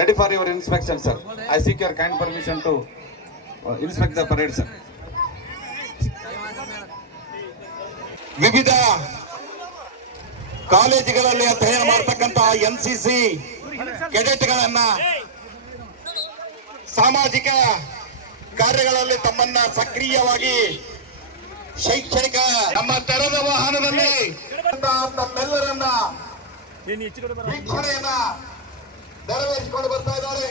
ready for your inspection, sir. I seek your kind permission to inspect the parade, sir. ವಿವಿಧ ಕಾಲೇಜುಗಳಲ್ಲಿ ಅಧ್ಯಯನ ಮಾಡತಕ್ಕಂತಹ NCC ಕೆಡೆಟ್ಗಳನ್ನ ಸಾಮಾಜಿಕ ಕಾರ್ಯಗಳಲ್ಲಿ ತಮ್ಮನ್ನ ಸಕ್ರಿಯವಾಗಿ ಶೈಕ್ಷಣಿಕ ನಮ್ಮ ತೆರೆದ ವಾಹನದಲ್ಲಿ ತಮ್ಮೆಲ್ಲರನ್ನ ವೀಕ್ಷಣೆಯನ್ನ ನೆರವೇರಿಸಿಕೊಂಡು ಬರ್ತಾ ಇದ್ದಾರೆ.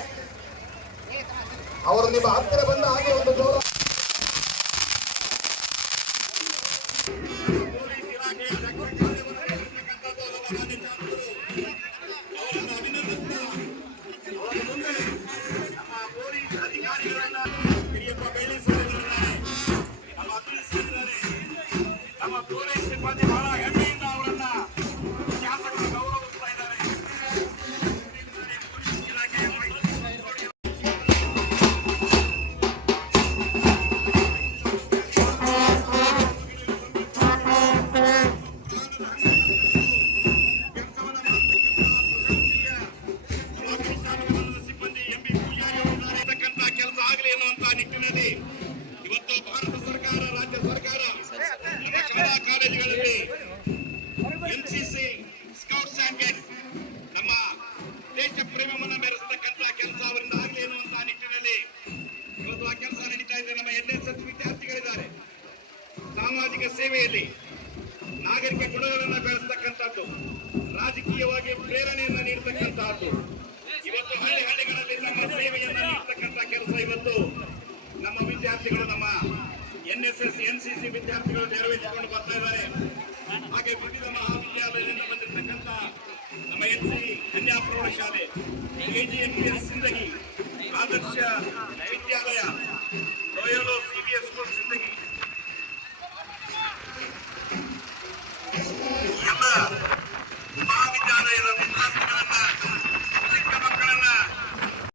ಅವರು ನಿಮ್ಮ ಹತ್ತಿರ ಬಂದ ಹಾಗೆ ಒಂದು ಜೋರ ಇವತ್ತು ಭಾರತ ಸರ್ಕಾರ, ರಾಜ್ಯ ಸರ್ಕಾರ ಶಾಲಾ ಕಾಲೇಜುಗಳಲ್ಲಿ ಎನ್ಸಿಸಿ ಸ್ಕೌಟ್ಸ್ ಅಂಡ್ ಗೈಡ್ಸ್ ನಮ್ಮ ದೇಶ ಪ್ರೇಮವನ್ನು ಮೆರೆಸತಕ್ಕಂತ ಕೆಲಸ ಅವರಿಂದ ಆಗಲಿ ಎನ್ನುವಂತಹ ನಿಟ್ಟಿನಲ್ಲಿ ಇವತ್ತು ಆ ಕೆಲಸ ನಡೀತಾ ಇದೆ. ನಮ್ಮ NSS ವಿದ್ಯಾರ್ಥಿಗಳಿದ್ದಾರೆ. ಸಾಮಾಜಿಕ ಸೇವೆಯಲ್ಲಿ ನಾಗರಿಕ ಗುಣಗಳನ್ನು ಬೆಳೆಸತಕ್ಕಂಥದ್ದು, ರಾಜಕೀಯವಾಗಿ ಪ್ರೇರಣೆಯನ್ನು ನೀಡತಕ್ಕಂತಹದ್ದು, ಇವತ್ತು ಹಳ್ಳಿ ಹಳ್ಳಿಗಳಲ್ಲಿ ನಮ್ಮ ಸೇವೆಯನ್ನು ನೀಡತಕ್ಕಂಥ ಕೆಲಸ ಇವತ್ತು ನಮ್ಮ ವಿದ್ಯಾರ್ಥಿಗಳು, ನಮ್ಮ NSS NCC ವಿದ್ಯಾರ್ಥಿಗಳು ನೆರವೇರಿಸಿಕೊಂಡು ಬರ್ತಾ ಇದ್ದಾರೆ. ಹಾಗೆ ವಿವಿಧ ಮಹಾವಿದ್ಯಾಲಯದಿಂದ ಬಂದಿರತಕ್ಕಂಥ ನಮ್ಮ NC ಕನ್ಯಾ ಪ್ರೌಢಶಾಲೆ, KGMPS ಸಿಂದಗಿ ಆದರ್ಶ ವಿದ್ಯಾಲಯ,